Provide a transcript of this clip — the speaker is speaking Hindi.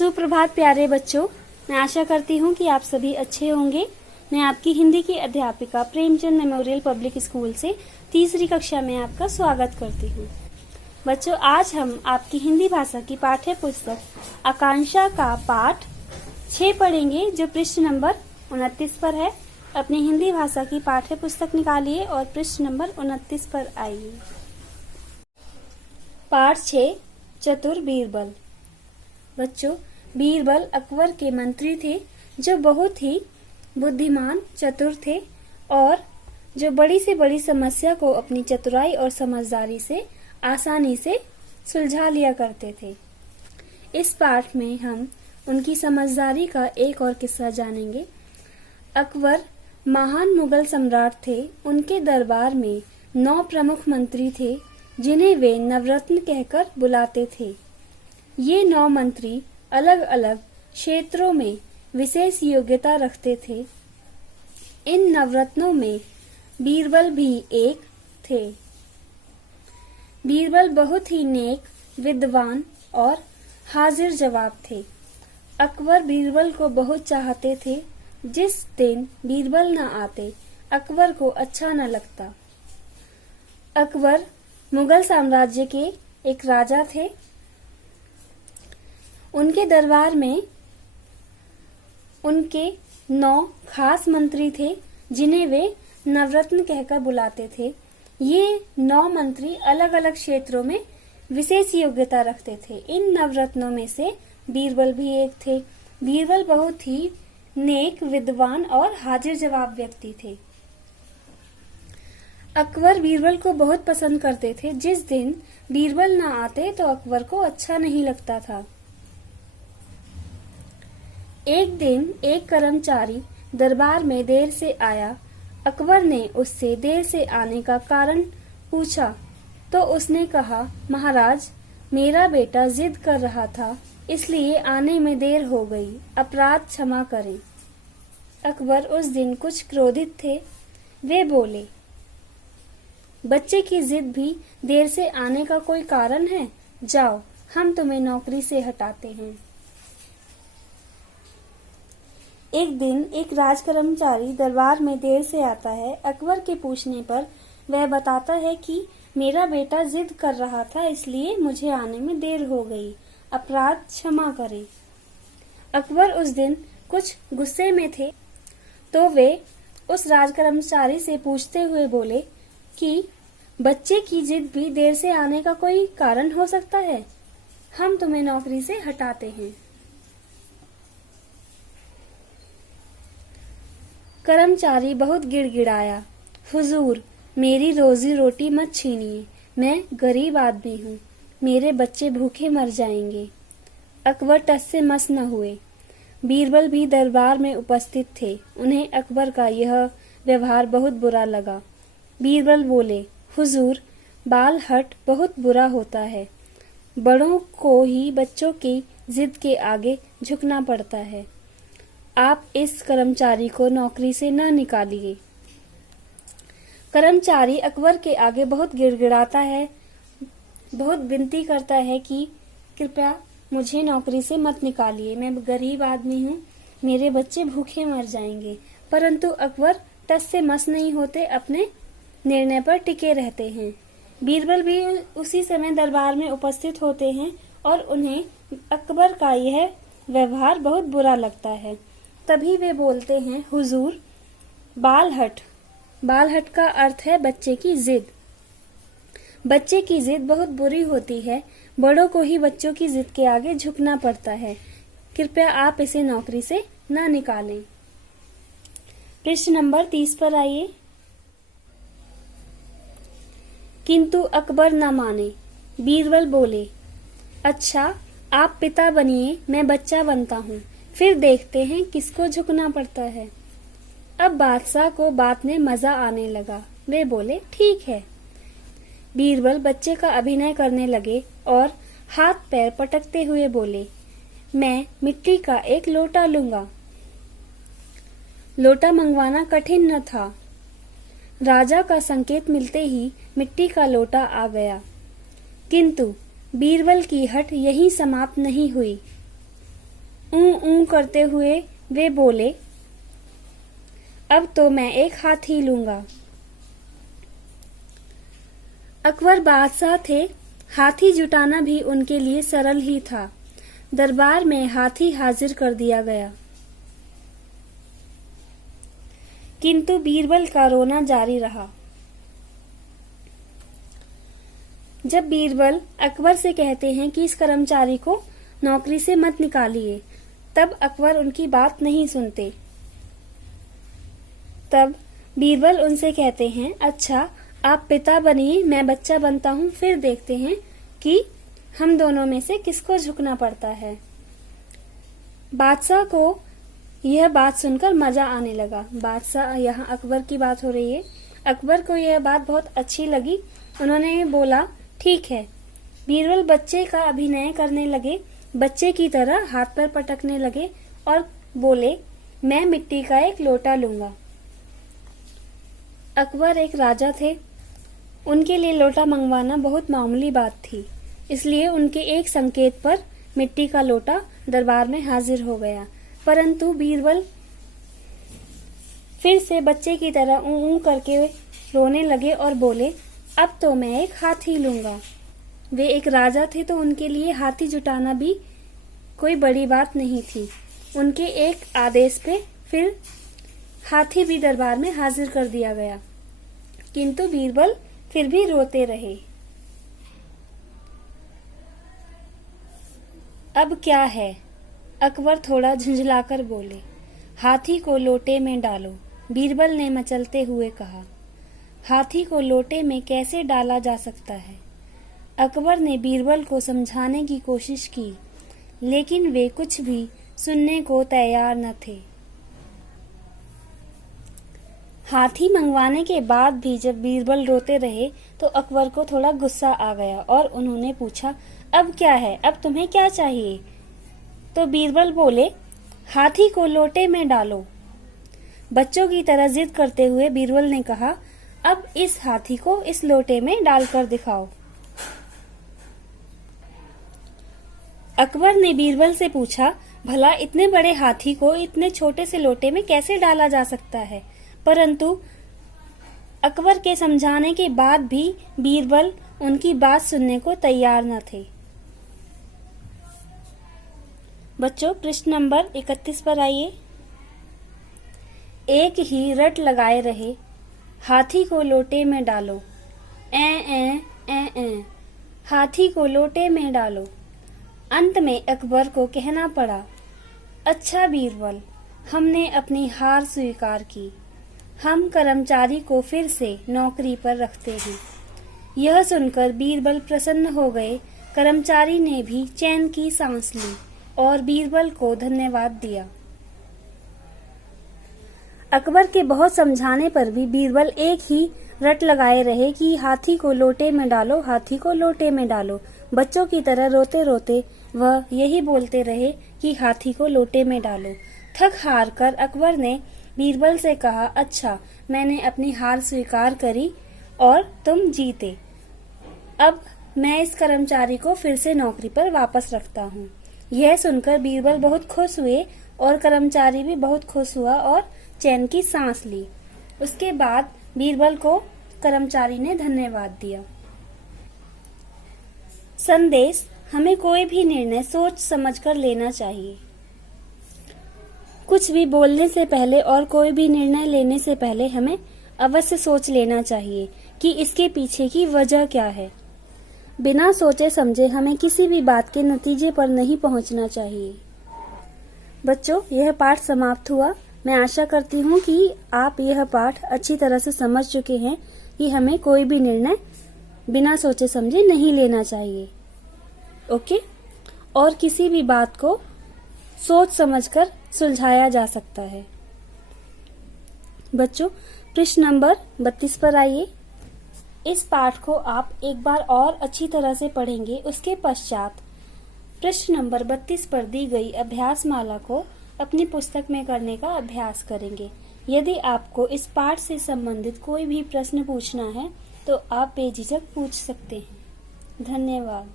सुप्रभात प्यारे बच्चों, मैं आशा करती हूँ कि आप सभी अच्छे होंगे। मैं आपकी हिंदी की अध्यापिका प्रेमचंद मेमोरियल पब्लिक स्कूल से तीसरी कक्षा में आपका स्वागत करती हूँ। बच्चों, आज हम आपकी हिंदी भाषा की पाठ्य पुस्तक आकांक्षा का पाठ 6 पढ़ेंगे, जो पृष्ठ नंबर 29 पर है। अपनी हिंदी भाषा की पाठ्य पुस्तक निकालिए और पृष्ठ नंबर 29 पर आइए। पाठ 6, चतुर बीरबल। बच्चों, बीरबल अकबर के मंत्री थे, जो बहुत ही बुद्धिमान चतुर थे और जो बड़ी से बड़ी समस्या को अपनी चतुराई और समझदारी से आसानी से सुलझा लिया करते थे। इस पाठ में हम उनकी समझदारी का एक और किस्सा जानेंगे। अकबर महान मुगल सम्राट थे। उनके दरबार में 9 प्रमुख मंत्री थे, जिन्हें वे नवरत्न कहकर बुलाते थे। ये 9 मंत्री अलग अलग क्षेत्रों में विशेष योग्यता रखते थे। इन नवरत्नों में बीरबल भी एक थे। बीरबल बहुत ही नेक, विद्वान और हाजिर जवाब थे। अकबर बीरबल को बहुत चाहते थे। जिस दिन बीरबल न आते, अकबर को अच्छा न लगता। अकबर मुगल साम्राज्य के एक राजा थे। उनके दरबार में उनके 9 खास मंत्री थे, जिन्हें वे नवरत्न कहकर बुलाते थे। ये 9 मंत्री अलग अलग क्षेत्रों में विशेष योग्यता रखते थे। इन नवरत्नों में से बीरबल भी एक थे। बीरबल बहुत ही नेक, विद्वान और हाजिर जवाब व्यक्ति थे। अकबर बीरबल को बहुत पसंद करते थे। जिस दिन बीरबल न आते तो अकबर को अच्छा नहीं लगता था। एक दिन एक कर्मचारी दरबार में देर से आया। अकबर ने उससे देर से आने का कारण पूछा तो उसने कहा, महाराज, मेरा बेटा जिद कर रहा था, इसलिए आने में देर हो गई। अपराध क्षमा करें। अकबर उस दिन कुछ क्रोधित थे। वे बोले, बच्चे की जिद भी देर से आने का कोई कारण है? जाओ, हम तुम्हें नौकरी से हटाते हैं। एक दिन एक राजकर्मचारी दरबार में देर से आता है। अकबर के पूछने पर वह बताता है कि मेरा बेटा जिद कर रहा था, इसलिए मुझे आने में देर हो गई। अपराध क्षमा करें। अकबर उस दिन कुछ गुस्से में थे, तो वे उस राजकर्मचारी से पूछते हुए बोले कि बच्चे की जिद भी देर से आने का कोई कारण हो सकता है? हम तुम्हें नौकरी से हटाते हैं। कर्मचारी बहुत गिड़गिड़ाया, हुजूर, मेरी रोजी रोटी मत छीनिए। मैं गरीब आदमी हूँ, मेरे बच्चे भूखे मर जाएंगे। अकबर टस से मस न हुए। बीरबल भी दरबार में उपस्थित थे। उन्हें अकबर का यह व्यवहार बहुत बुरा लगा। बीरबल बोले, हुजूर, बाल हट बहुत बुरा होता है। बड़ों को ही बच्चों की जिद के आगे झुकना पड़ता है। आप इस कर्मचारी को नौकरी से न निकालिए। कर्मचारी अकबर के आगे बहुत गिड़गिड़ाता है, बहुत विनती करता है कि कृपया मुझे नौकरी से मत निकालिए। मैं गरीब आदमी हूँ, मेरे बच्चे भूखे मर जाएंगे। परंतु अकबर टस से मस नहीं होते, अपने निर्णय पर टिके रहते हैं। बीरबल भी उसी समय दरबार में उपस्थित होते हैं और उन्हें अकबर का यह व्यवहार बहुत बुरा लगता है। तभी वे बोलते हैं, हुजूर, बाल हट। बाल हट का अर्थ है बच्चे की जिद। बच्चे की जिद बहुत बुरी होती है। बड़ों को ही बच्चों की जिद के आगे झुकना पड़ता है। कृपया आप इसे नौकरी से न निकालें। पृष्ठ नंबर 30 पर आइए। किंतु अकबर न माने। बीरबल बोले, अच्छा, आप पिता बनिए, मैं बच्चा बनता हूँ, फिर देखते हैं किसको झुकना पड़ता है। अब बादशाह को बात में मजा आने लगा। वे बोले, ठीक है। बीरबल बच्चे का अभिनय करने लगे और हाथ पैर पटकते हुए बोले, मैं मिट्टी का एक लोटा लूंगा। लोटा मंगवाना कठिन न था। राजा का संकेत मिलते ही मिट्टी का लोटा आ गया। किंतु बीरबल की हट यहीं समाप्त नहीं हुई। ऊं करते हुए वे बोले, अब तो मैं एक हाथी लूंगा। अकबर बादशाह थे, हाथी जुटाना भी उनके लिए सरल ही था। दरबार में हाथी हाजिर कर दिया गया, किंतु बीरबल का रोना जारी रहा। जब बीरबल अकबर से कहते हैं कि इस कर्मचारी को नौकरी से मत निकालिए, तब अकबर उनकी बात नहीं सुनते। तब बीरबल उनसे कहते हैं, अच्छा आप पिता बनिए, मैं बच्चा बनता हूँ, फिर देखते हैं कि हम दोनों में से किसको झुकना पड़ता है। बादशाह को यह बात सुनकर मजा आने लगा। बादशाह, यहाँ अकबर की बात हो रही है। अकबर को यह बात बहुत अच्छी लगी। उन्होंने बोला, ठीक है। बीरबल बच्चे का अभिनय करने लगे, बच्चे की तरह हाथ पर पटकने लगे और बोले, मैं मिट्टी का एक लोटा लूंगा। अकबर एक राजा थे, उनके लिए लोटा मंगवाना बहुत मामूली बात थी, इसलिए उनके एक संकेत पर मिट्टी का लोटा दरबार में हाजिर हो गया। परंतु बीरबल फिर से बच्चे की तरह ऊं करके रोने लगे और बोले, अब तो मैं एक हाथी लूंगा। वे एक राजा थे, तो उनके लिए हाथी जुटाना भी कोई बड़ी बात नहीं थी। उनके एक आदेश पे फिर हाथी भी दरबार में हाजिर कर दिया गया, किंतु बीरबल फिर भी रोते रहे। अब क्या है? अकबर थोड़ा झुंझलाकर बोले, हाथी को लोटे में डालो। बीरबल ने मचलते हुए कहा, हाथी को लोटे में कैसे डाला जा सकता है? अकबर ने बीरबल को समझाने की कोशिश की, लेकिन वे कुछ भी सुनने को तैयार न थे। हाथी मंगवाने के बाद भी जब बीरबल रोते रहे तो अकबर को थोड़ा गुस्सा आ गया और उन्होंने पूछा, अब क्या है? अब तुम्हें क्या चाहिए? तो बीरबल बोले, हाथी को लोटे में डालो। बच्चों की तरह जिद करते हुए बीरबल ने कहा, अब इस हाथी को इस लोटे में डालकर दिखाओ। अकबर ने बीरबल से पूछा, भला इतने बड़े हाथी को इतने छोटे से लोटे में कैसे डाला जा सकता है? परंतु अकबर के समझाने के बाद भी बीरबल उनकी बात सुनने को तैयार न थे। बच्चों, पृष्ठ नंबर 31 पर आइए। एक ही रट लगाए रहे, हाथी को लोटे में डालो। ए हाथी को लोटे में डालो। अंत में अकबर को कहना पड़ा, अच्छा बीरबल, हमने अपनी हार स्वीकार की, हम कर्मचारी को फिर से नौकरी पर रखते हैं। यह सुनकर बीरबल प्रसन्न हो गए। कर्मचारी ने भी चैन की सांस ली और बीरबल को धन्यवाद दिया। अकबर के बहुत समझाने पर भी बीरबल एक ही रट लगाए रहे कि हाथी को लोटे में डालो, हाथी को लोटे में डालो। बच्चों की तरह रोते रोते वह यही बोलते रहे कि हाथी को लोटे में डालो। थक हार कर अकबर ने बीरबल से कहा, अच्छा, मैंने अपनी हार स्वीकार करी और तुम जीते। अब मैं इस कर्मचारी को फिर से नौकरी पर वापस रखता हूँ। यह सुनकर बीरबल बहुत खुश हुए और कर्मचारी भी बहुत खुश हुआ और चैन की सांस ली। उसके बाद बीरबल को कर्मचारी ने धन्यवाद दिया। संदेश: हमें कोई भी निर्णय सोच समझकर लेना चाहिए। कुछ भी बोलने से पहले और कोई भी निर्णय लेने से पहले हमें अवश्य सोच लेना चाहिए कि इसके पीछे की वजह क्या है। बिना सोचे समझे हमें किसी भी बात के नतीजे पर नहीं पहुंचना चाहिए। बच्चों, यह पाठ समाप्त हुआ। मैं आशा करती हूँ कि आप यह पाठ अच्छी तरह से समझ चुके हैं कि हमें कोई भी निर्णय बिना सोचे समझे नहीं लेना चाहिए। ओके? और किसी भी बात को सोच समझकर सुलझाया जा सकता है। बच्चों, पृष्ठ नंबर 32 पर आइए। इस पाठ को आप एक बार और अच्छी तरह से पढ़ेंगे। उसके पश्चात पृष्ठ नंबर 32 पर दी गई अभ्यास माला को अपनी पुस्तक में करने का अभ्यास करेंगे। यदि आपको इस पाठ से संबंधित कोई भी प्रश्न पूछना है तो आप बेझिझक पूछ सकते हैं। धन्यवाद।